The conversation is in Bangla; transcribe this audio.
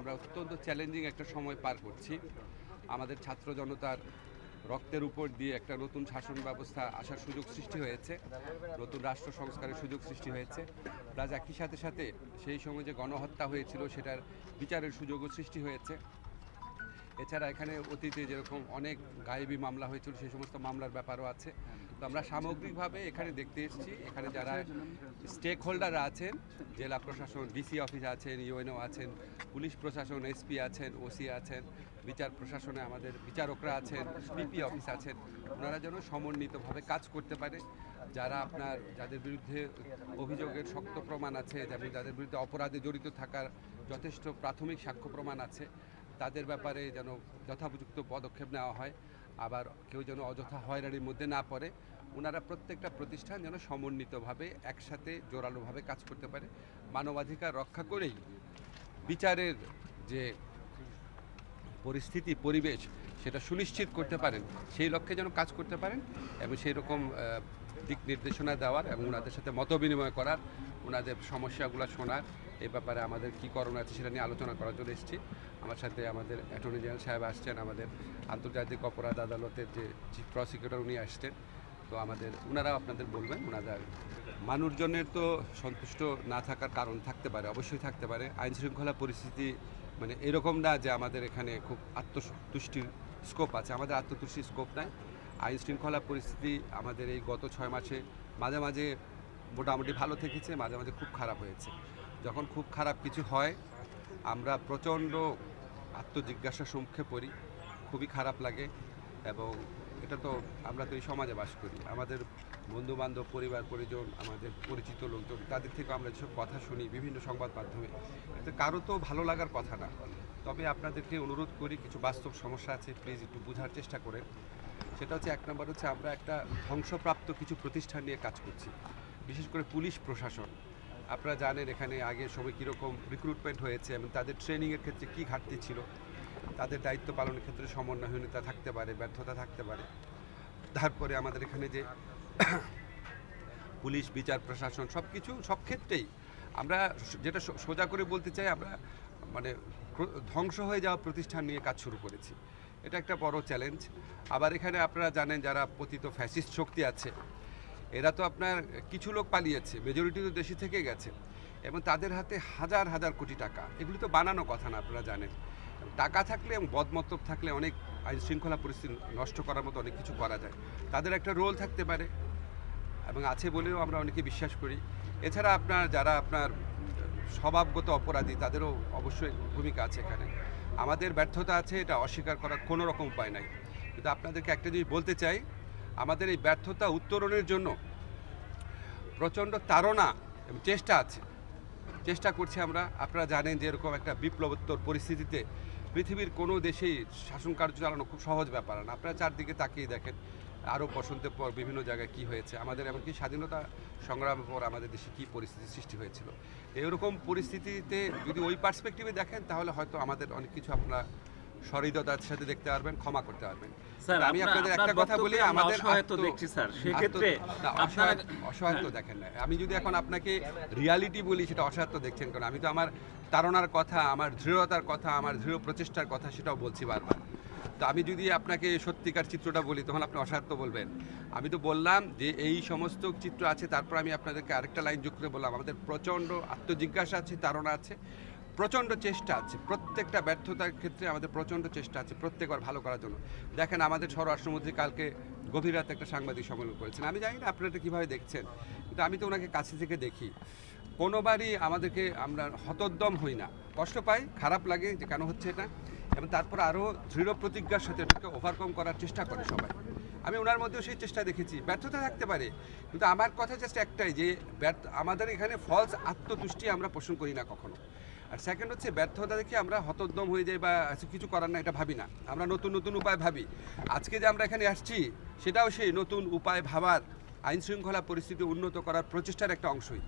আমরা অত্যন্ত চ্যালেঞ্জিং একটা সময় পার করছি। আমাদের ছাত্র জনতার রক্তের উপর দিয়ে একটা নতুন শাসন ব্যবস্থা আসার সুযোগ সৃষ্টি হয়েছে, নতুন রাষ্ট্র সংস্কারের সুযোগ সৃষ্টি হয়েছে। প্লাস একই সাথে সাথে সেই সময় যে গণহত্যা হয়েছিল সেটার বিচারের সুযোগও সৃষ্টি হয়েছে। এছাড়া এখানে অতীতে যেরকম অনেক গায়েবী মামলা হয়েছিল সেই সমস্ত মামলার ব্যাপারও আছে। তো আমরা সামগ্রিকভাবে এখানে দেখতে এসেছি, এখানে যারা স্টেক হোল্ডাররা আছেন, জেলা প্রশাসন, ডিসি অফিস আছেন, ইউএনও আছেন, পুলিশ প্রশাসন, এসপি আছেন, ওসি আছেন, বিচার প্রশাসনে আমাদের বিচারকরা আছেন, পিপি অফিস আছেন, ওনারা যেন সমন্বিতভাবে কাজ করতে পারে। যারা যাদের বিরুদ্ধে অভিযোগের শক্ত প্রমাণ আছে, যেমন যাদের বিরুদ্ধে অপরাধে জড়িত থাকার যথেষ্ট প্রাথমিক সাক্ষ্য প্রমাণ আছে, তাদের ব্যাপারে যেন যথোপযুক্ত পদক্ষেপ নেওয়া হয়। আবার কেউ যেন অযথা হয়রানির মধ্যে না পড়ে। ওনারা প্রত্যেকটা প্রতিষ্ঠান যেন সমন্বিতভাবে একসাথে জোরালোভাবে কাজ করতে পারে, মানবাধিকার রক্ষা করেই বিচারের যে পরিস্থিতি পরিবেশ সেটা সুনিশ্চিত করতে পারেন, সেই লক্ষ্যে যেন কাজ করতে পারেন এবং সেই রকম দিক নির্দেশনা দেওয়ার এবং ওনাদের সাথে মত বিনিময় করার, ওনাদের সমস্যাগুলো শোনার, এ ব্যাপারে আমাদের কী করণীয় আছে সেটা নিয়ে আলোচনা করার জন্য এসেছি। আমার সাথে আমাদের অ্যাটর্নি জেনারেল সাহেব আসছেন, আমাদের আন্তর্জাতিক অপরাধ আদালতের যে চিফ প্রসিকিউটর উনি আসছেন। তো ওনারাও আপনাদের বলবেন। ওনাদের মানুষজনের তো সন্তুষ্ট না থাকার কারণ থাকতে পারে, অবশ্যই থাকতে পারে। আইনশৃঙ্খলা পরিস্থিতি মানে এরকম না যে আমাদের এখানে খুব আত্মতুষ্টির স্কোপ আছে, আমাদের আত্মতুষ্টির স্কোপ নাই। আইনশৃঙ্খলা পরিস্থিতি আমাদের এই গত 6 মাসে মাঝে মাঝে মোটামুটি ভালো থেকেছে, মাঝে মাঝে খুব খারাপ হয়েছে। যখন খুব খারাপ কিছু হয় আমরা প্রচণ্ড আত্মজিজ্ঞাসার সম্মুখে পড়ি, খুবই খারাপ লাগে। এবং এটা তো আমরা তো এই সমাজে বাস করি, আমাদের বন্ধুবান্ধব, পরিবার পরিজন, আমাদের পরিচিত লোকজন, তাদের থেকে আমরা যেসব কথা শুনি বিভিন্ন সংবাদ মাধ্যমে, এতে কারো তো ভালো লাগার কথা না। তবে আপনাদেরকে অনুরোধ করি, কিছু বাস্তব সমস্যা আছে, প্লিজ একটু বোঝার চেষ্টা করেন। সেটা হচ্ছে, এক নম্বর হচ্ছে আমরা একটা ধ্বংসপ্রাপ্ত কিছু প্রতিষ্ঠান নিয়ে কাজ করছি, বিশেষ করে পুলিশ প্রশাসন। আপনারা জানেন এখানে আগের সময় কীরকম রিক্রুটমেন্ট হয়েছে এবং তাদের ট্রেনিংয়ের ক্ষেত্রে কী ঘাটতি ছিল, তাদের দায়িত্ব পালনের ক্ষেত্রে সমন্বয়হীনতা থাকতে পারে, ব্যর্থতা থাকতে পারে। তারপরে আমাদের এখানে যে পুলিশ, বিচার প্রশাসন, সব ক্ষেত্রেই আমরা যেটা সোজা করে বলতে চাই, আমরা মানে ধ্বংস হয়ে যাওয়া প্রতিষ্ঠান নিয়ে কাজ শুরু করেছি। এটা একটা বড় চ্যালেঞ্জ। আবার এখানে আপনারা জানেন যারা পতিত ফ্যাসিস্ট শক্তি আছে, এরা তো আপনার কিছু লোক পালিয়েছে, মেজরিটি তো দেশে থেকে গেছে এবং তাদের হাতে হাজার হাজার কোটি টাকা। এগুলি তো বানানো কথা না, আপনারা জানেন। টাকা থাকলে এবং বদমতলব থাকলে অনেক আইন শৃঙ্খলা পরিস্থিতি নষ্ট করার মতো অনেক কিছু করা যায়। তাদের একটা রোল থাকতে পারে এবং আছে বলেও আমরা অনেকে বিশ্বাস করি। এছাড়া যারা স্বভাবগত অপরাধী, তাদেরও অবশ্যই ভূমিকা আছে এখানে। আমাদের ব্যর্থতা আছে, এটা অস্বীকার করার কোনো রকম উপায় নাই। কিন্তু আপনাদেরকে একটা জিনিস বলতে চাই, আমাদের এই ব্যর্থতা উত্তরণের জন্য প্রচণ্ড তাড়না এবং চেষ্টা করছি আমরা। আপনারা জানেন যে এরকম একটা বিপ্লবোত্তর পরিস্থিতিতে পৃথিবীর কোনো দেশেই শাসন কার্য চালানো খুব সহজ ব্যাপার না। আপনারা চারদিকে তাকিয়ে দেখেন, আরও বসন্তের পর বিভিন্ন জায়গায় কী হয়েছে, আমাদের এমনকি স্বাধীনতা সংগ্রামের পর আমাদের দেশে কী পরিস্থিতির সৃষ্টি হয়েছিল। এরকম পরিস্থিতিতে যদি ওই পার্সপেক্টিভে দেখেন, তাহলে হয়তো আমাদের অনেক কিছু আপনারা সহৃদয়তার সাথে দেখতে পারবেন, ক্ষমা করতে পারবেন। আমি আপনাদের একটা কথা বলি, আমাদের অসহায়ত্ব দেখেন না। আমি যদি এখন আপনাকে রিয়ালিটি বলি, সেটা অসহায়ত্ব দেখছেন, কারণ আমি তো আমার তাড়নার কথা, আমার দৃঢ়তার কথা, আমার দৃঢ় প্রচেষ্টার কথা সেটাও বলছি বারবার। তো আমি যদি আপনাকে সত্যিকার চিত্রটা বলি, তখন আপনি অসহায়ত্ব বলবেন। আমি তো বললাম যে এই সমস্ত চিত্র আছে, তারপর আমি আপনাদেরকে আরেকটা লাইন যোগ করে বললাম, আমাদের প্রচণ্ড আত্মজিজ্ঞাসা আছে, তাড়না আছে, প্রচণ্ড চেষ্টা আছে। প্রত্যেকটা ব্যর্থতার ক্ষেত্রে আমাদের প্রচণ্ড চেষ্টা আছে প্রত্যেকবার ভালো করার জন্য। দেখেন, আমাদের স্বরাষ্ট্রমন্ত্রী কালকে গভীর রাতে একটা সাংবাদিক সম্মেলন করেছেন। আমি জানি না আপনারা কীভাবে দেখছেন, কিন্তু আমি তো ওনাকে কাছে থেকে দেখি। কোনোবারই আমরা হতোদ্যম হই না, কষ্ট পাই, খারাপ লাগে যে কেন হচ্ছে এটা, এবং তারপর আরও দৃঢ় প্রতিজ্ঞার সাথে এটাকে ওভারকাম করার চেষ্টা করে সবাই। আমি ওনার মধ্যেও সেই চেষ্টা দেখেছি। ব্যর্থতা থাকতে পারে, কিন্তু আমার কথা জাস্ট একটাই, যে আমাদের এখানে ফলস আত্মতুষ্টি আমরা পোষণ করি না কখনো। আর সেকেন্ড হচ্ছে, ব্যর্থতা দেখে আমরা হতোদ্যম হয়ে যাই বা কিছু করার না, এটা ভাবি না। আমরা নতুন নতুন উপায় ভাবি। আজকে যে আমরা এখানে আসছি, সেটাও সেই নতুন উপায় ভাবার, আইন শৃঙ্খলা পরিস্থিতি উন্নত করার প্রচেষ্টার একটা অংশই।